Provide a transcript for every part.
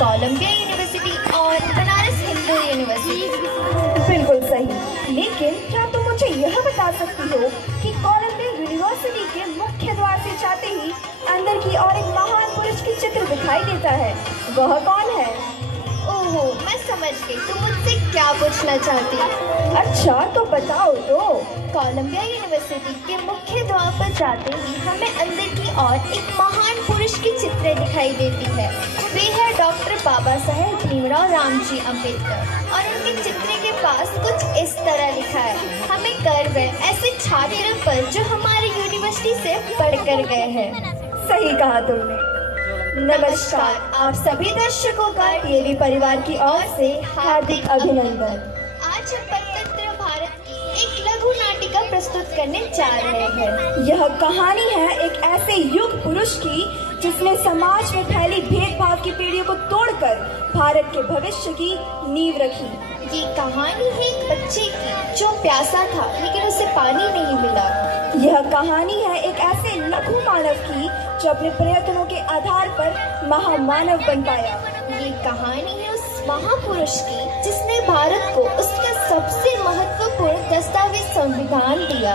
Colombia university और Banaras Hindu university. बिल्कुल सही। लेकिन क्या तुम मुझे यह बता सकती हो कि कोलंबिया यूनिवर्सिटी के मुख्य द्वार से जाते ही अंदर की ओर एक महान पुरुष की चित्र दिखाई देता है, वह कौन है? ओहो, मैं समझ गई तुम मुझसे क्या पूछना चाहती हो। अच्छा तो बताओ तो। कोलंबिया यूनिवर्सिटी के मुख्य द्वार पर जाते ही हमें अंदर की ओर एक महान पुरुष की चित्र दिखाई देती है। वे है डॉक्टर बाबा साहेब भीमराव रामजी अम्बेडकर और उनके चित्र के पास कुछ इस तरह लिखा है, हमें गर्व है ऐसे छात्रों पर जो हमारे यूनिवर्सिटी से पढ़कर गए हैं। सही कहा तुमने। नमस्कार आप सभी दर्शकों का टीवी परिवार की ओर से हार्दिक अभिनंदन। आज हम स्वतंत्र भारत की एक लघु नाटिका प्रस्तुत करने जा रहे हैं। यह कहानी है एक ऐसे युग पुरुष की जिसने समाज में फैली भेदभाव की पीढ़ियों को तोड़कर भारत के भविष्य की नींव रखी। ये कहानी है एक बच्चे की जो प्यासा था लेकिन उसे पानी नहीं मिला। यह कहानी है एक ऐसे लघु मानव की जो अपने प्रयत्नों के आधार पर महामानव बन पाया। ये कहानी है उस महापुरुष की जिसने भारत को उसका सबसे महत्वपूर्ण दस्तावेज संविधान दिया।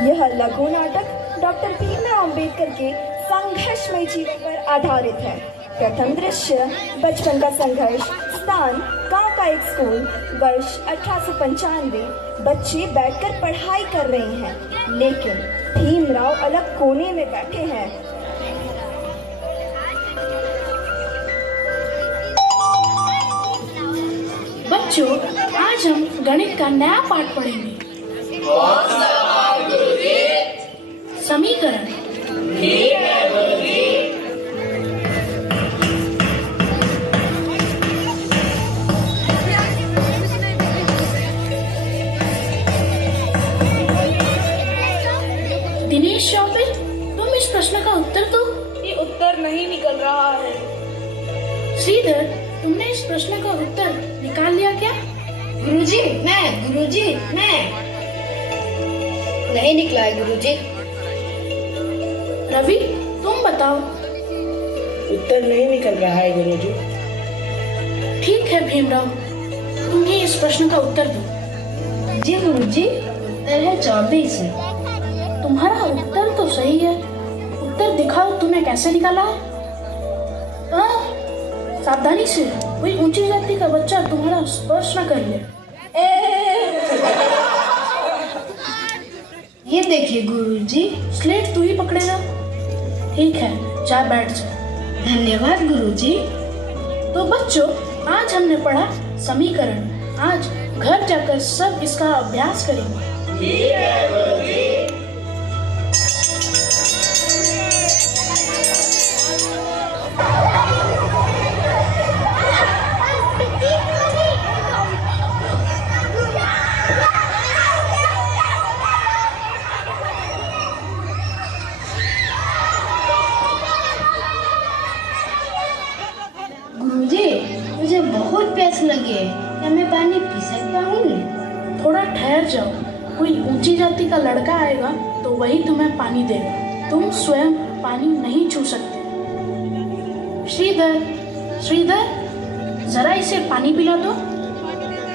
यह लघु नाटक डॉक्टर भीमराव अम्बेडकर के संघर्षमय जीवन पर आधारित है। प्रथम दृश्य बचपन का संघर्ष। स्थान गांव का एक स्कूल। वर्ष 1895। बच्चे बैठकर पढ़ाई कर रहे हैं लेकिन भीमराव अलग कोने में बैठे हैं। बच्चों, आज हम गणित का नया पाठ पढ़ेंगे। कौन सा पाठ गुरुजी? समीकरण। ठीक है गुरुजी। दिनेश चौबे, तुम इस प्रश्न का उत्तर दो। ये उत्तर नहीं निकल रहा है। श्रीधर, तुमने इस प्रश्न का उत्तर निकाल लिया क्या? गुरुजी मैं नहीं निकला है गुरुजी। रवि, तुम बताओ। उत्तर नहीं निकल रहा है गुरुजी। ठीक है भीमराव, तुम ही इस प्रश्न का उत्तर दो। जी गुरुजी, उत्तर है 24। तुम्हारा उत्तर तो सही है। उत्तर दिखाओ, तुमने कैसे निकाला है? सावधानी से, कोई ऊंची जाति का बच्चा तुम्हारा स्पर्श न कर ले। ये देखिए गुरुजी। स्लेट तू ही पकड़ेगा। ठीक है, जा बैठ जा। धन्यवाद गुरुजी। तो बच्चों, आज हमने पढ़ा समीकरण। आज घर जाकर सब इसका अभ्यास करेंगे। ठीक है गुरुजी। गुरुजी, मुझे बहुत प्यास लगी है, क्या मैं पानी पी सकता हूँ? थोड़ा ठहर जाओ, कोई ऊंची जाति का लड़का आएगा तो वही तुम्हें पानी देगा। तुम स्वयं पानी नहीं छू सकते। श्रीधर, जरा इसे पानी पिला दो।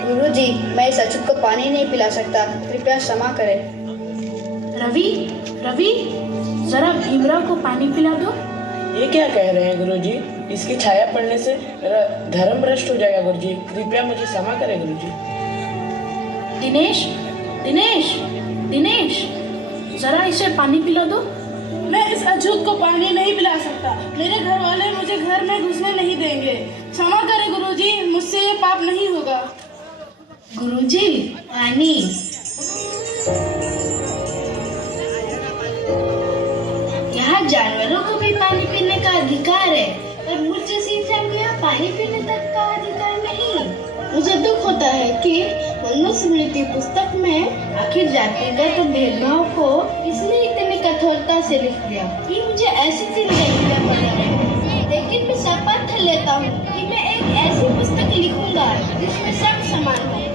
गुरुजी, मैं इस अछूत को पानी नहीं पिला सकता, कृपया क्षमा करें। रवि, जरा भीमराव को पानी पिला दो। ये क्या कह रहे हैं गुरुजी? इसकी छाया पड़ने से मेरा धर्म भ्रष्ट हो जाएगा गुरुजी, कृपया मुझे क्षमा करें गुरुजी। दिनेश, जरा इसे पानी पिला दो। मैं इस अछूत को पानी नहीं पिला सकता। मेरे घर वाले मुझे घर में घुसने नहीं देंगे। क्षमा करें गुरुजी, मुझसे ये पाप नहीं होगा। गुरुजी, पानी। यहाँ जानवरों को भी पानी पीने का अधिकार है, पर मुझ जैसे इंसान को यहाँ पानी पीने तक का अधिकार नहीं। मुझे दुख होता है कि मनुस्मृति पुस्तक में आखिर जातिगत भेदभाव को इसने इतनी कठोरता से लिख दिया कि मुझे ऐसी चीज लिखना पड़ा। लेकिन मैं शपथ लेता हूँ कि मैं एक ऐसी पुस्तक लिखूंगा जिसमें सब समान होंगे।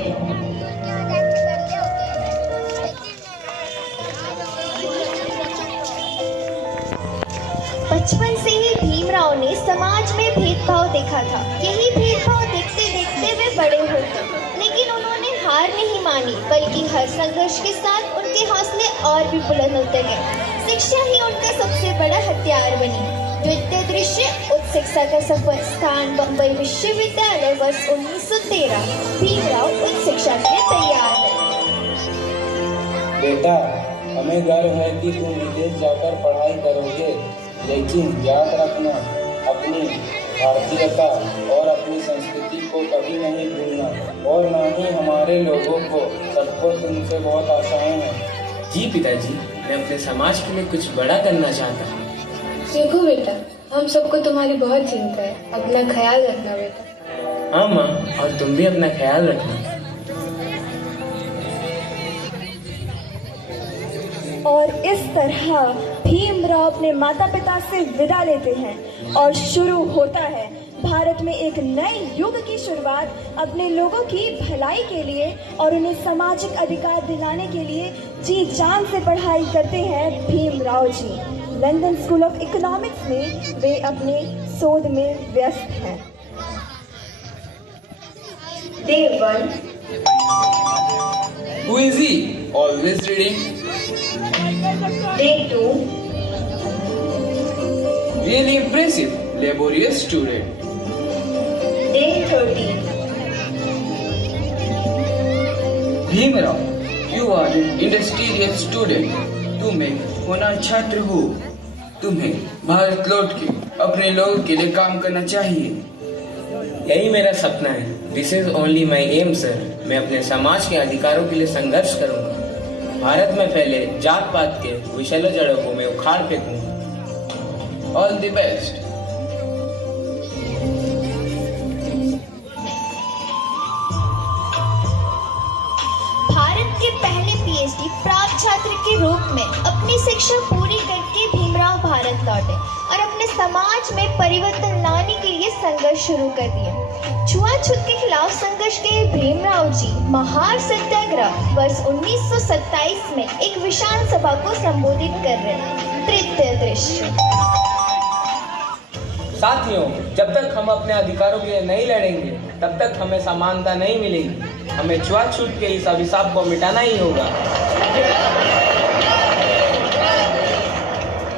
बचपन से ही भीमराव ने समाज में भेदभाव देखा था। ये बल्कि हर संघर्ष के साथ उनके हौसले और भी बुलंद होते गए। शिक्षा ही उनका सबसे बड़ा हथियार बनी। द्वितीय दृश्य उच्च शिक्षा का सफल स्थान बम्बई विश्वविद्यालय वर्ष 1913। भीमराव उच्च शिक्षा के लिए तैयार है। बेटा, हमें गर्व है कि तुम विदेश जाकर पढ़ाई करोगे, लेकिन याद रखना अपनी भारतीयता और अपनी संस्कृति को कभी नहीं भूलना, और न ही हमारे लोगों को। सबको तुमसे बहुत आशाएं हैं। जी पिताजी, मैं अपने समाज के लिए कुछ बड़ा करना चाहता हूँ। देखो बेटा, हम सबको तुम्हारी बहुत चिंता है। अपना ख्याल रखना बेटा। हाँ माँ, और तुम भी अपना ख्याल रखना। और इस तरह भीमराव अपने माता पिता से विदा लेते हैं और शुरू होता है भारत में एक नए युग की शुरुआत। अपने लोगों की भलाई के लिए और उन्हें सामाजिक अधिकार दिलाने के लिए जी जान से पढ़ाई करते हैं Bhimrao ji. London school of economics में वे अपने शोध में व्यस्त हैं। Day 1. Who is he? Always reading. Day 2. Really impressive, laborious student. Day 13. Bhimrao, you are an industrious student. तुम एक होनहार छात्र हो। तुम्हें भारत लौट के अपने लोगों के लिए काम करना चाहिए। यही मेरा सपना है। This is only my aim sir. मैं अपने समाज के अधिकारों के लिए संघर्ष करूंगा। भारत में फैले जात पात के विषैले जड़ों को मैं उखाड़ फेंकूंगा। All the best. भारत के पहले पीएचडी प्राप्त छात्र के रूप में अपनी शिक्षा पूरी करके भीमराव भारत लौटे और अपने समाज में परिवर्तन लाने के लिए संघर्ष शुरू कर दिया। छुआछूत के खिलाफ संघर्ष के भीमराव जी महार सत्याग्रह वर्ष 1927 में एक विशाल सभा को संबोधित कर रहे हैं। तृतीय दृश्य। साथियों, जब तक हम अपने अधिकारों के लिए नहीं लड़ेंगे तब तक हमें समानता नहीं मिलेगी। हमें छुआछूत के इस अभिशाप को मिटाना ही होगा।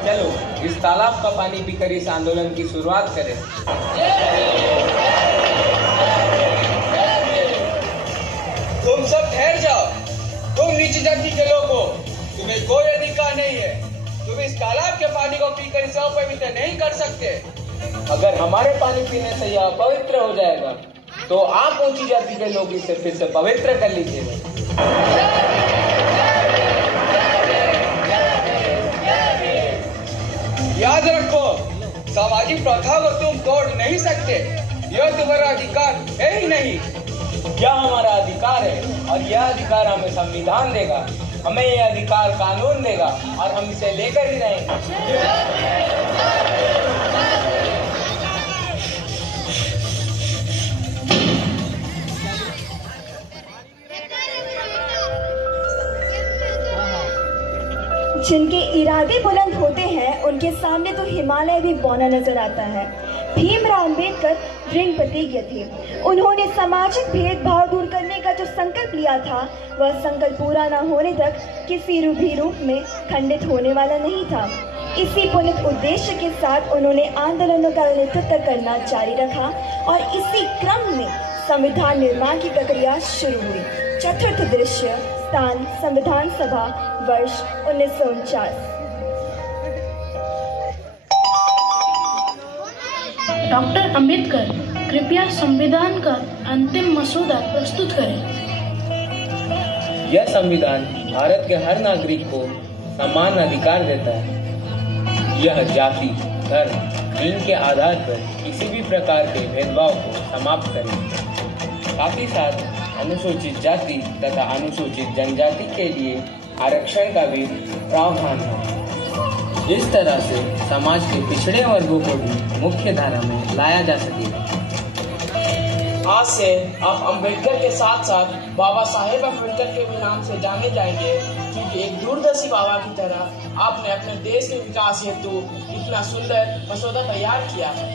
चलो इस तालाब का पानी पीकर इस आंदोलन की शुरुआत करें। तुम सब ठहर जाओ। तुम नीची जाति के लोग हो, तुम्हें कोई अधिकार नहीं है। तुम इस तालाब के पानी को पीकर इसे अपवित्र नहीं कर सकते। अगर हमारे पानी पीने से यह पवित्र हो जाएगा तो आप ऊंची जाति के लोग इसे फिर से पवित्र कर लीजिएगा। याद रखो, सामाजिक प्रथा को तुम तोड़ नहीं सकते। यह तुम्हारा अधिकार है ही नहीं। यह हमारा अधिकार है और यह अधिकार हमें संविधान देगा। हमें यह अधिकार कानून देगा और हम इसे लेकर ही रहेंगे। जिनके इरादे बुलंद होते हैं उनके सामने तो हिमालय भी बौना नजर आता है। भीमराव अम्बेडकर दृढ़ प्रतिज्ञ थे। उन्होंने सामाजिक भेदभाव दूर करने का जो संकल्प लिया था वह संकल्प पूरा न होने तक किसी भी रूप में खंडित होने वाला नहीं था। इसी पुनित उद्देश्य के साथ उन्होंने आंदोलनों का नेतृत्व करना जारी रखा और इसी क्रम में संविधान निर्माण की प्रक्रिया शुरू हुई। चतुर्थ दृश्य। स्थान संविधान सभा वर्ष 1949। डॉक्टर अंबेडकर, कृपया संविधान का अंतिम मसौदा प्रस्तुत करें। यह संविधान भारत के हर नागरिक को समान अधिकार देता है। यह जाति, धर्म, लिंग के आधार पर किसी भी प्रकार के भेदभाव को समाप्त करेगा। साथ ही साथ अनुसूचित जाति तथा अनुसूचित जनजाति के लिए आरक्षण का भी प्रावधान है। इस तरह से समाज के पिछड़े वर्गों को भी मुख्य धारा में लाया जा सकेगा। आज से आप अंबेडकर के साथ साथ बाबा साहेब अंबेडकर के भी नाम से जाने जाएंगे, क्योंकि एक दूरदर्शी बाबा की तरह आपने अपने देश के विकास हेतु इतना सुंदर मसौदा तैयार किया है।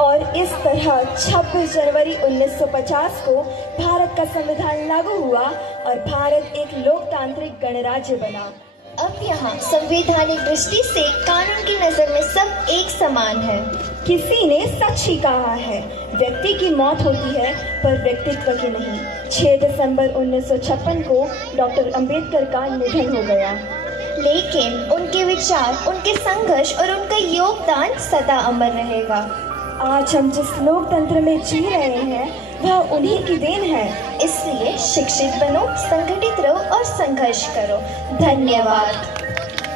और इस तरह 26 जनवरी 1950 को भारत का संविधान लागू हुआ और भारत एक लोकतांत्रिक गणराज्य बना। अब यहाँ संवैधानिक दृष्टि से कानून की नजर में सब एक समान है। किसी ने सच ही कहा है, व्यक्ति की मौत होती है पर व्यक्तित्व की नहीं। 6 दिसंबर 1956 को डॉक्टर अंबेडकर का निधन हो गया, लेकिन उनके विचार, उनके संघर्ष और उनका योगदान सदा अमर रहेगा। आज हम जिस लोकतंत्र में जी रहे हैं वह उन्हीं की देन है। इसलिए शिक्षित बनो, संगठित रहो और संघर्ष करो। धन्यवाद।